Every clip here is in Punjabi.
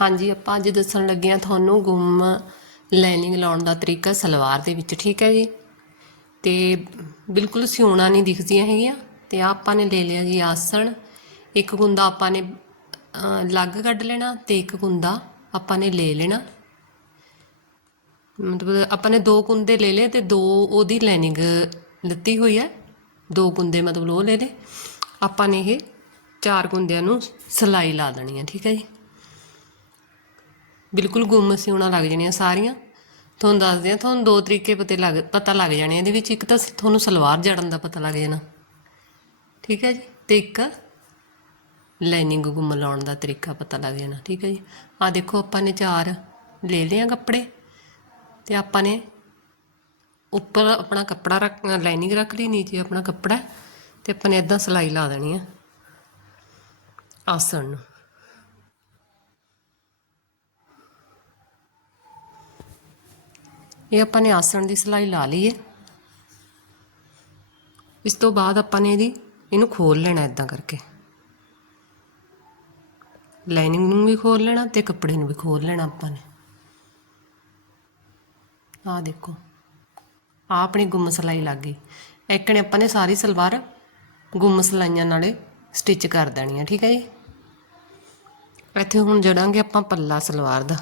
ਹਾਂਜੀ ਆਪਾਂ ਅੱਜ ਦੱਸਣ ਲੱਗੇ ਆ ਤੁਹਾਨੂੰ ਗੁੰਮ ਲਾਈਨਿੰਗ ਲਾਉਣ ਦਾ ਤਰੀਕਾ ਸਲਵਾਰ ਦੇ ਵਿੱਚ ਠੀਕ ਹੈ ਜੀ? ਤੇ ਬਿਲਕੁਲ ਸਿਉਣਾ ਨਹੀਂ ਦਿਖਦੀਆਂ ਹੈਗੀਆਂ ਤੇ ਆਹ ਆਪਾਂ ਨੇ ਲੈ ਲਿਆ ਜੀ ਆਸਣ। ਇੱਕ ਕੁੰਦਾ ਆਪਾਂ ਨੇ ਅਹ, ਲੱਗ ਕੱਢ ਲੈਣਾ ਤੇ ਇੱਕ ਕੁੰਦਾ ਆਪਾਂ ਨੇ ਲੈ ਲੈਣਾ। ਮਤਲਬ ਆਪਾਂ ਨੇ ਦੋ ਕੁੰਦੇ ਲੈ ਲਏ ਤੇ ਦੋ ਉਹਦੀ ਲਾਈਨਿੰਗ ਲਿੱਤੀ ਹੋਈ ਹੈ। ਦੋ ਕੁੰਦੇ ਮਤਲਬ ਉਹ ਲੈ ਲਏ। ਆਪਾਂ ਨੇ ਇਹ ਚਾਰ ਕੁੰਦਿਆਂ ਨੂੰ ਸਲਾਈ ਲਾ ਦੇਣੀ ਹੈ ਠੀਕ ਹੈ ਜੀ? ਬਿਲਕੁਲ ਗੁੰਮ ਸਿਉਣਾ ਲੱਗ ਜਾਣੀਆਂ ਸਾਰੀਆਂ। ਤੁਹਾਨੂੰ ਦੱਸਦੇ ਆ ਤੁਹਾਨੂੰ ਦੋ ਤਰੀਕੇ ਪਤੇ ਲੱਗ, ਪਤਾ ਲੱਗ ਜਾਣੇ ਇਹਦੇ ਵਿੱਚ ਇੱਕ ਤਾਂ ਤੁਹਾਨੂੰ ਸਲਵਾਰ ਜੜਨ ਦਾ ਪਤਾ ਲੱਗ ਜਾਣਾ। ਠੀਕ ਹੈ ਜੀ? ਤੇ ਇੱਕ ਲਾਈਨਿੰਗ ਗੁੰਮ ਲਾਉਣ ਦਾ ਤਰੀਕਾ ਪਤਾ ਲੱਗ ਜਾਣਾ। ਠੀਕ ਹੈ ਜੀ? ਆ ਦੇਖੋ, ਆਪਾਂ ਨੇ ਚਾਰ ਲੈ ਲਏ ਆ ਕੱਪੜੇ। ਤੇ ਆਪਾਂ ਨੇ ਉੱਪਰ ਆਪਣਾ ਕੱਪੜਾ ਰੱਖ, ਲਾਈਨਿੰਗ ਰੱਖ ਲਈ, ਨੀਚੇ ਆਪਣਾ ਕੱਪੜਾ। ਤੇ ਆਪਾਂ ਨੇ ਇਦਾਂ ਸਲਾਈ ਲਾ ਦੇਣੀ ਆ। ਆਸਣ ਨੂੰ। ਇਹ ਆਪਾਂ ਨੇ ਆਸਣ ਦੀ ਸਲਾਈ ਲਾ ਲਈ ਹੈ ਇਸ ਤੋਂ ਬਾਅਦ ਆਪਾਂ ਨੇ ਇਹਦੀ, ਇਹਨੂੰ ਖੋਲ ਲੈਣਾ ਇਦਾਂ ਕਰਕੇ। ਲਾਈਨਿੰਗ ਨੂੰ ਵੀ ਖੋਲ ਲੈਣਾ ਤੇ ਕੱਪੜੇ ਨੂੰ ਵੀ ਖੋਲ ਲੈਣਾ ਆਪਾਂ ਨੇ। ਆਹ ਦੇਖੋ ਆ ਆਪਣੀ ਗੁੰਮ ਸਲਾਈ ਲੱਗ ਗਈ। ਇੱਕ ਨੇ ਆਪਾਂ ਨੇ ਸਾਰੀ ਸਲਵਾਰ ਗੁੰਮ ਸਲਾਈਆਂ ਨਾਲੇ ਸਟਿਚ ਕਰ ਦੇਣੀ ਹੈ ਠੀਕ ਹੈ ਜੀ? ਇੱਥੇ ਹੁਣ ਜੜਾਂਗੇ ਆਪਾਂ ਪੱਲਾ ਸਲਵਾਰ ਦਾ।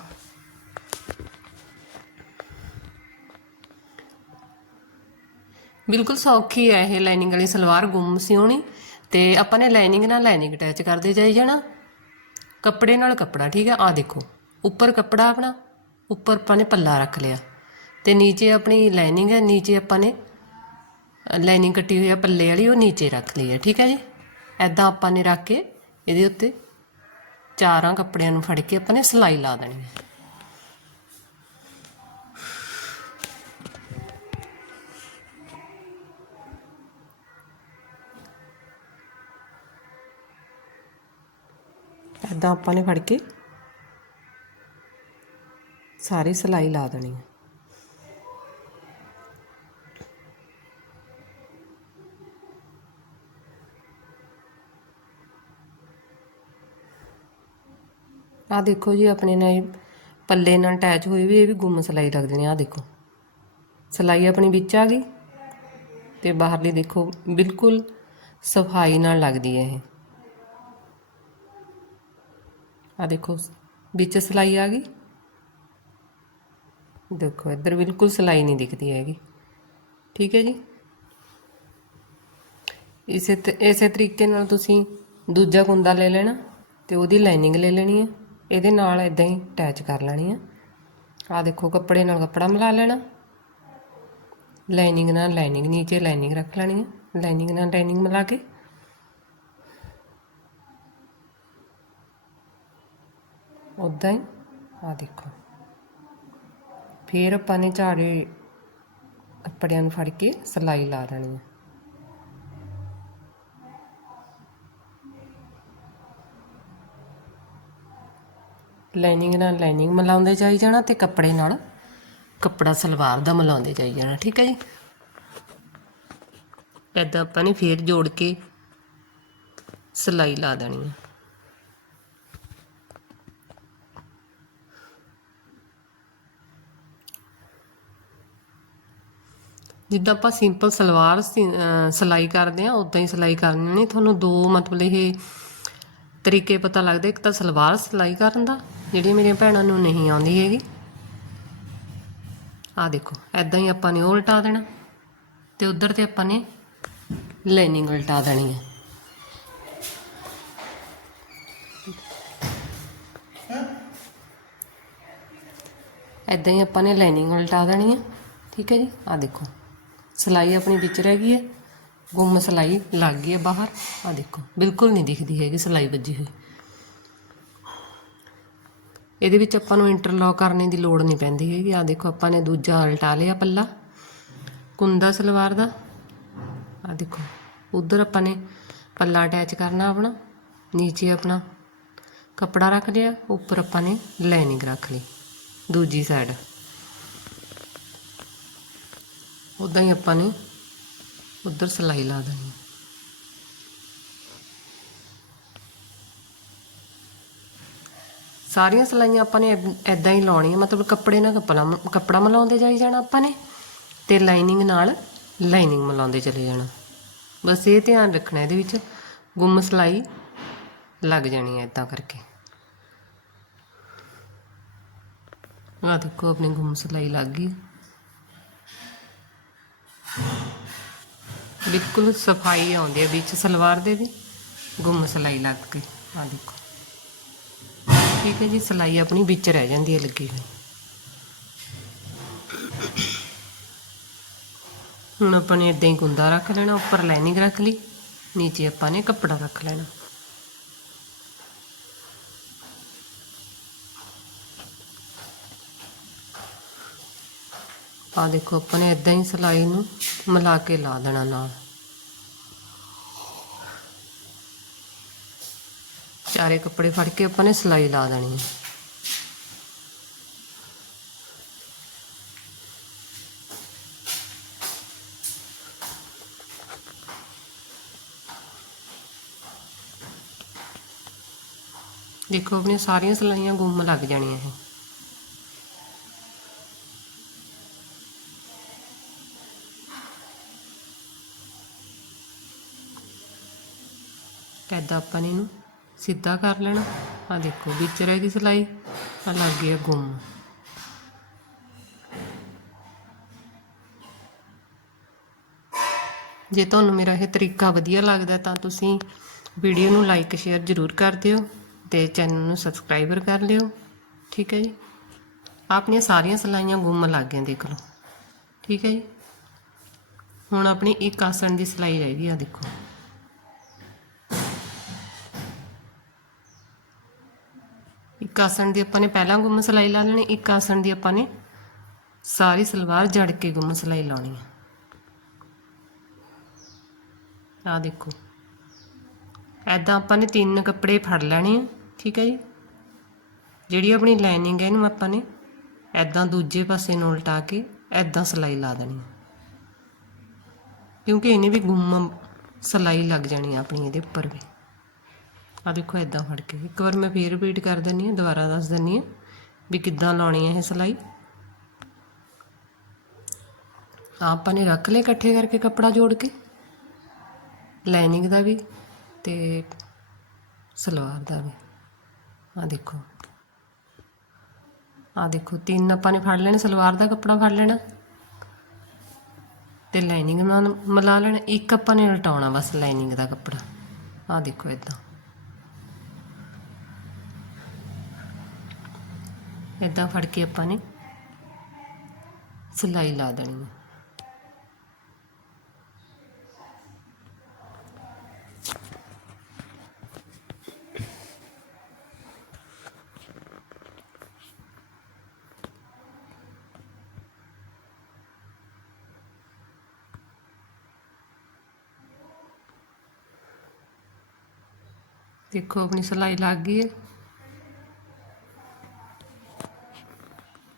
ਬਿਲਕੁਲ ਸੌਖੀ ਹੈ ਇਹ ਲਾਈਨਿੰਗ ਵਾਲੀ ਸਲਵਾਰ, ਗੁੰਮ ਸਿਉਣੀ। ਤੇ ਆਪਾਂ ਨੇ ਲਾਈਨਿੰਗ ਨਾਲ ਲਾਈਨਿੰਗ ਅਟੈਚ ਕਰਦੇ ਜਾਈ ਜਾਣਾ। ਕੱਪੜੇ ਨਾਲ ਕੱਪੜਾ, ਠੀਕ ਹੈ? ਆ ਦੇਖੋ, ਉੱਪਰ ਕੱਪੜਾ ਆਪਣਾ, ਉੱਪਰ ਆਪਾਂ ਨੇ ਪੱਲਾ ਰੱਖ ਲਿਆ। ਤੇ ਨੀਚੇ ਆਪਣੀ ਲਾਈਨਿੰਗ ਹੈ, ਨੀਚੇ ਆਪਾਂ ਨੇ, ਲਾਈਨਿੰਗ ਕੱਟੀ ਹੋਈ ਹੈ ਪੱਲੇ ਵਾਲੀ, ਉਹ ਨੀਚੇ ਰੱਖ ਲਈ ਹੈ, ਠੀਕ ਹੈ ਜੀ? ਐਦਾਂ ਆਪਾਂ ਨੇ ਰੱਖ ਕੇ ਇਹਦੇ ਉੱਤੇ ਚਾਰਾਂ ਕੱਪੜਿਆਂ ਨੂੰ ਫੜ ਕੇ ਆਪਾਂ ਨੇ ਸਿਲਾਈ ਲਾ ਦੇਣੀ ਹੈ। ਇੱਦਾਂ ਆਪਾਂ ਨੇ ਫੜ ਕੇ ਸਾਰੀ ਸਿਲਾਈ ਲਾ ਦੇਣੀ ਹੈ ਆ ਦੇਖੋ ਜੀ, ਆਪਣੇ ਨਾਲ ਪੱਲੇ ਨਾਲ ਅਟੈਚ ਹੋਈ ਵੀ ਇਹ ਵੀ ਗੁੰਮ ਸਿਲਾਈ ਲੱਗ ਜਣੀ ਆ ਦੇਖੋ। ਸਿਲਾਈ ਆਪਣੀ ਵਿੱਚ ਆ ਗਈ ਤੇ ਬਾਹਰਲੀ ਦੇਖੋ, ਬਿਲਕੁਲ ਸਫ਼ਾਈ ਨਾਲ ਲੱਗਦੀ ਹੈ ਇਹ। ਆ ਦੇਖੋ, ਵਿੱਚ ਸਿਲਾਈ ਆ ਗਈ। ਦੇਖੋ, ਇੱਧਰ ਬਿਲਕੁਲ ਸਿਲਾਈ ਨਹੀਂ ਦਿਖਦੀ ਹੈਗੀ। ਠੀਕ ਹੈ ਜੀ? ਇਸੇ ਤ- ਇਸੇ ਤਰੀਕੇ ਨਾਲ ਤੁਸੀਂ ਦੂਜਾ ਕੁੰਦਾ ਲੈ ਲੈਣਾ ਤੇ ਉਹਦੀ ਲਾਈਨਿੰਗ ਲੈ ਲੈਣੀ ਹੈ। ਇਹਦੇ ਨਾਲ ਇਦਾਂ ਹੀ ਅਟੈਚ ਕਰ ਲੈਣੀ ਹੈ। ਆ ਦੇਖੋ, ਕੱਪੜੇ ਨਾਲ ਕੱਪੜਾ ਮਿਲਾ ਲੈਣਾ। ਲਾਈਨਿੰਗ ਨਾਲ ਲਾਈਨਿੰਗ, ਨੀਚੇ ਲਾਈਨਿੰਗ ਰੱਖ ਲੈਣੀ ਹੈ। ਲਾਈਨਿੰਗ ਨਾਲ ਲਾਈਨਿੰਗ ਮਿਲਾ ਕੇ ਉਦਾਂ ਹੀ ਆ ਦੇਖੋ। ਫਿਰ ਆਪਾਂ ਨੇ ਝਾੜੇ ਕੱਪੜਿਆਂ ਨੂੰ ਫੜ ਕੇ ਸਿਲਾਈ ਲਾ ਦੇਣੀ ਹੈ ਲਾਈਨਿੰਗ ਨਾਲ ਲਾਈਨਿੰਗ ਮਿਲਾਉਂਦੇ ਜਾਈ ਜਾਣਾ ਤੇ ਕੱਪੜੇ ਨਾਲ ਕੱਪੜਾ ਸਲਵਾਰ ਦਾ ਮਿਲਾਉਂਦੇ ਜਾਈ ਜਾਣਾ, ਠੀਕ ਹੈ ਜੀ? ਐਦਾਂ ਆਪਾਂ ਨੇ ਫੇਰ ਜੋੜ ਕੇ ਸਿਲਾਈ ਲਾ ਦੇਣੀ ਹੈ ਜਿੱਦਾਂ ਆਪਾਂ ਸਿੰਪਲ ਸਲਵਾਰ ਸਿਲਾਈ ਕਰਦੇ ਆ ਉਦਾਂ ਹੀ ਸਿਲਾਈ ਕਰਨੀ ਨਹੀਂ ਤੁਹਾਨੂੰ ਦੋ ਮਤਲਬ ਇਹ ਤਰੀਕੇ ਪਤਾ ਲੱਗਦੇ। ਇੱਕ ਤਾਂ ਸਲਵਾਰ ਸਿਲਾਈ ਕਰਨ ਦਾ ਜਿਹੜੀ ਮੇਰੀਆਂ ਭੈਣਾਂ ਨੂੰ ਨਹੀਂ ਆਉਂਦੀ ਹੈਗੀ। ਆ ਦੇਖੋ ਐਦਾਂ ਹੀ ਆਪਾਂ ਨੇ ਉਹ ਉਲਟਾ ਦੇਣਾ, ਤੇ ਉਧਰ ਤੇ ਆਪਾਂ ਨੇ ਲਾਈਨਿੰਗ ਉਲਟਾ ਦੇਣੀ ਹੈ। ਐਦਾਂ ਹੀ ਆਪਾਂ ਨੇ ਲਾਈਨਿੰਗ ਉਲਟਾ ਦੇਣੀ ਹੈ। ਠੀਕ ਹੈ ਜੀ? ਆ ਦੇਖੋ। ਸਿਲਾਈ ਆਪਣੀ ਵਿੱਚ ਰਹਿ ਗਈ ਹੈ, ਗੁੰਮ ਸਿਲਾਈ ਲੱਗ ਗਈ ਹੈ ਬਾਹਰ। ਆ ਦੇਖੋ, ਬਿਲਕੁਲ ਨਹੀਂ ਦਿਖਦੀ ਹੈਗੀ ਸਿਲਾਈ ਵੱਜੀ ਹੋਈ। ਇਹਦੇ ਵਿੱਚ ਆਪਾਂ ਨੂੰ ਇੰਟਰਲੌਕ ਕਰਨੇ ਦੀ ਲੋੜ ਨਹੀਂ ਪੈਂਦੀ ਹੈਗੀ। ਆ ਦੇਖੋ, ਆਪਾਂ ਨੇ ਦੂਜਾ ਉਲਟਾ ਲਿਆ ਪੱਲਾ, ਕੁੰਦਾ ਸਲਵਾਰ ਦਾ। ਆ ਦੇਖੋ, ਉਧਰ ਆਪਾਂ ਨੇ ਪੱਲਾ ਅਟੈਚ ਕਰਨਾ ਆਪਣਾ, ਨੀਚੇ ਆਪਣਾ ਕੱਪੜਾ ਰੱਖ ਲਿਆ, ਉੱਪਰ ਆਪਾਂ ਨੇ ਲਾਈਨਿੰਗ ਰੱਖ ਲਈ, ਦੂਜੀ ਸਾਈਡ ਉਦਾਂ ਹੀ ਆਪਾਂ ਨੇ ਉੱਧਰ ਸਿਲਾਈ ਲਾ ਦੇਣੀ ਸਾਰੀਆਂ ਸਲਾਈਆਂ ਆਪਾਂ ਨੇ ਐਦਾਂ ਹੀ ਲਾਉਣੀਆਂ, ਮਤਲਬ ਕੱਪੜੇ ਨਾਲ ਕੱਪੜਾ ਕੱਪੜਾ ਮਿਲਾਉਂਦੇ ਜਾਈ ਜਾਣਾ ਆਪਾਂ ਨੇ ਤੇ ਲਾਈਨਿੰਗ ਨਾਲ ਲਾਈਨਿੰਗ ਮਿਲਾਉਂਦੇ ਚਲੇ ਜਾਣਾ। ਬਸ ਇਹ ਧਿਆਨ ਰੱਖਣਾ ਇਹਦੇ ਵਿੱਚ, ਗੁੰਮ ਸਲਾਈ ਲੱਗ ਜਾਣੀ ਹੈ ਇਦਾਂ ਕਰਕੇ। ਆ ਦੇਖੋ ਆਪਣੀ ਗੁੰਮ ਸਲਾਈ ਲੱਗ ਗਈ। ਬਿਲਕੁਲ ਸਫ਼ਾਈ ਆਉਂਦੀ ਹੈ ਵਿੱਚ, ਸਲਵਾਰ ਦੇ ਵੀ। ਗੁੰਮ ਸਲਾਈ ਲੱਗ ਕੇ ਆ ਦੇਖੋ। ਠੀਕ ਹੈ ਜੀ, ਸਲਾਈ ਆਪਣੀ ਵਿੱਚ ਰਹਿ ਜਾਂਦੀ ਹੈ, ਲੱਗੀ ਹੋਈ। ਹੁਣ ਆਪਾਂ ਨੇ ਇਦਾਂ ਹੀ ਗੁੰਦਾ ਰੱਖ ਲੈਣਾ, ਉੱਪਰ ਲਾਈਨਿੰਗ ਰੱਖ ਲਈ। ਨੀਚੇ ਆਪਾਂ ਨੇ ਕੱਪੜਾ ਰੱਖ ਲੈਣਾ। ਆ ਦੇਖੋ, ਆਪਾਂ ਨੇ ਇਦਾਂ ਹੀ ਸਲਾਈ ਨੂੰ ਮਿਲਾ ਕੇ ਲਾ ਦੇਣਾ ਨਾਲ। ਚਾਰੇ ਕੱਪੜੇ ਫੜ ਕੇ ਆਪਾਂ ਨੇ ਸਿਲਾਈ ਲਾ ਦੇਣੀ ਹੈ। ਦੇਖੋ ਆਪਣੀਆਂ ਸਾਰੀਆਂ ਸਲਾਈਆਂ ਗੁੰਮ ਲੱਗ ਜਾਣੀਆਂ ਇਹ। ਐਦਾਂ ਆਪਾਂ ਨੇ ਇਹਨੂੰ ਸਿੱਧਾ ਕਰ ਲੈਣਾ। ਆ ਦੇਖੋ, ਵਿੱਚ ਰਹਿ ਗਈ ਸਲਾਈ। ਆ ਲੱਗ ਗਿਆ ਗੁੰਮ। ਜੇ ਤੁਹਾਨੂੰ ਮੇਰਾ ਇਹ ਤਰੀਕਾ ਵਧੀਆ ਲੱਗਦਾ ਤਾਂ ਤੁਸੀਂ ਵੀਡੀਓ ਨੂੰ ਲਾਈਕ ਸ਼ੇਅਰ ਜ਼ਰੂਰ ਕਰ ਦਿਓ ਤੇ ਚੈਨਲ ਨੂੰ ਸਬਸਕ੍ਰਾਈਬਰ ਕਰ ਲਿਓ। ਠੀਕ ਹੈ ਜੀ? ਆਪਣੀਆਂ ਸਾਰੀਆਂ ਸਲਾਈਆਂ ਗੁੰਮ ਲੱਗ ਗਈਆਂ, ਦੇਖ ਲਓ। ਠੀਕ ਹੈ ਜੀ? ਹੁਣ ਆਪਣੀ ਇੱਕ ਆਸਣ ਦੀ ਸਲਾਈ ਰਹਿ ਗਈ ਆ ਦੇਖੋ। ਇੱਕ ਆਸਣ ਦੀ ਆਪਾਂ ਨੇ ਪਹਿਲਾਂ ਗੁੰਮ ਸਲਾਈ ਲਾ ਲੈਣੀ, ਇੱਕ ਆਸਣ ਦੀ ਆਪਾਂ ਨੇ ਸਾਰੀ ਸਲਵਾਰ ਜੜ ਕੇ ਗੁੰਮ ਸਲਾਈ ਲਾਉਣੀ ਹੈ ਆ ਦੇਖੋ। ਐਦਾਂ ਆਪਾਂ ਨੇ ਤਿੰਨ ਕੱਪੜੇ ਫੜ ਲੈਣੇ ਆ, ਠੀਕ ਹੈ ਜੀ? ਜਿਹੜੀ ਆਪਣੀ ਲਾਈਨਿੰਗ ਹੈ ਇਹਨੂੰ ਆਪਾਂ ਨੇ ਐਦਾਂ ਦੂਜੇ ਪਾਸੇ ਨੂੰ ਉਲਟਾ ਕੇ ਐਦਾਂ ਸਲਾਈ ਲਾ ਦੇਣੀ ਕਿਉਂਕਿ ਇਹਨੇ ਵੀ ਗੁੰਮ ਸਲਾਈ ਲੱਗ ਜਾਣੀ ਆ ਆਪਣੀ ਇਹਦੇ ਉੱਪਰ ਵੀ। ਆ ਦੇਖੋ ਐਦਾਂ ਫੜ ਕੇ। ਇੱਕ ਵਾਰ ਮੈਂ ਫੇਰ ਰਿਪੀਟ ਕਰ ਦਿੰਨੀ ਆ ਦੁਬਾਰਾ ਦੱਸ ਦਿੰਨੀ ਆ ਵੀ ਕਿੱਦਾਂ ਲਾਉਣੀ ਹੈ ਇਹ ਸਲਾਈ। ਆਪਾਂ ਨੇ ਰੱਖ ਲਏ ਇਕੱਠੇ ਕਰਕੇ ਕੱਪੜਾ ਜੋੜ ਕੇ। ਲਾਈਨਿੰਗ ਦਾ ਵੀ ਤੇ ਸਲਵਾਰ ਦਾ ਵੀ। ਆ ਦੇਖੋ। ਆ ਦੇਖੋ, ਤਿੰਨ ਆਪਾਂ ਨੇ ਫੜ ਲੈਣੇ, ਸਲਵਾਰ ਦਾ ਕੱਪੜਾ ਫੜ ਲੈਣਾ। ਤੇ ਲਾਈਨਿੰਗ ਨਾਲ ਮਿਲਾ ਲੈਣਾ। ਇੱਕ ਆਪਾਂ ਨੇ ਲਟਾਉਣਾ ਬਸ ਲਾਈਨਿੰਗ ਦਾ ਕੱਪੜਾ। ਆ ਦੇਖੋ ਇਦਾਂ ਇੱਦਾਂ ਫੜ ਕੇ ਆਪਾਂ ਨੇ ਸਿਲਾਈ ਲਾ ਦੇਣੀ ਹੈ ਦੇਖੋ, ਆਪਣੀ ਸਿਲਾਈ ਲੱਗ ਗਈ ਹੈ।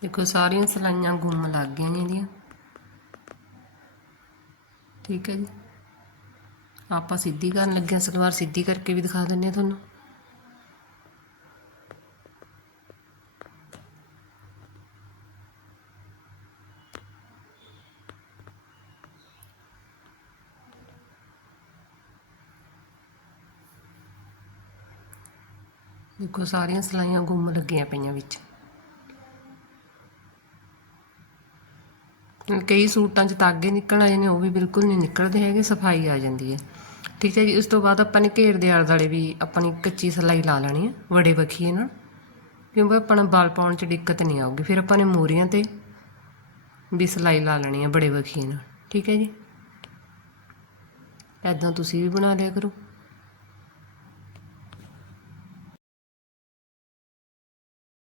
ਦੇਖੋ ਸਾਰੀਆਂ ਸਿਲਾਈਆਂ ਗੁੰਮ ਲੱਗ ਗਈਆਂ ਜੀ ਇਹਦੀਆਂ। ਠੀਕ ਹੈ ਜੀ। ਆਪਾਂ ਸਿੱਧੀ ਕਰਨ ਲੱਗੇ ਹਾਂ, ਸਲਵਾਰ ਸਿੱਧੀ ਕਰਕੇ ਵੀ ਦਿਖਾ ਦਿੰਨੇ ਆ ਤੁਹਾਨੂੰ। ਦੇਖੋ ਸਾਰੀਆਂ ਸਿਲਾਈਆਂ ਗੁੰਮ ਲੱਗੀਆਂ ਪਈਆਂ ਵਿੱਚ। ਕਈ ਸੂਟਾਂ 'ਚ ਤਾਗੇ ਨਿਕਲ ਆਏ ਨੇ, ਉਹ ਵੀ ਬਿਲਕੁਲ ਨਹੀਂ ਨਿਕਲਦੇ ਹੈਗੇ, ਸਫ਼ਾਈ ਆ ਜਾਂਦੀ ਹੈ। ਠੀਕ ਹੈ ਜੀ ਉਸ ਤੋਂ ਬਾਅਦ ਆਪਾਂ ਨੇ ਘੇਰ ਦੇ ਆਲੇ ਦੁਆਲੇ ਵੀ ਆਪਣੀ ਕੱਚੀ ਸਲਾਈ ਲਾ ਲੈਣੀ ਹੈ, ਵੜੇ ਬਖੀਏ ਨਾਲ। ਕਿਉਂਕਿ ਆਪਣਾ ਬਾਲ ਪਾਉਣ 'ਚ ਦਿੱਕਤ ਨਹੀਂ ਆਊਗੀ। ਫਿਰ ਆਪਾਂ ਨੇ ਮੋਰੀਆਂ ਤੇ ਵੀ ਸਲਾਈ ਲਾ ਲੈਣੀ ਹੈ ਬੜੇ ਬਖੀਏ ਨਾਲ। ਠੀਕ ਹੈ ਜੀ। ਐਦਾਂ ਤੁਸੀਂ ਵੀ ਬਣਾ ਲਿਆ ਕਰੋ।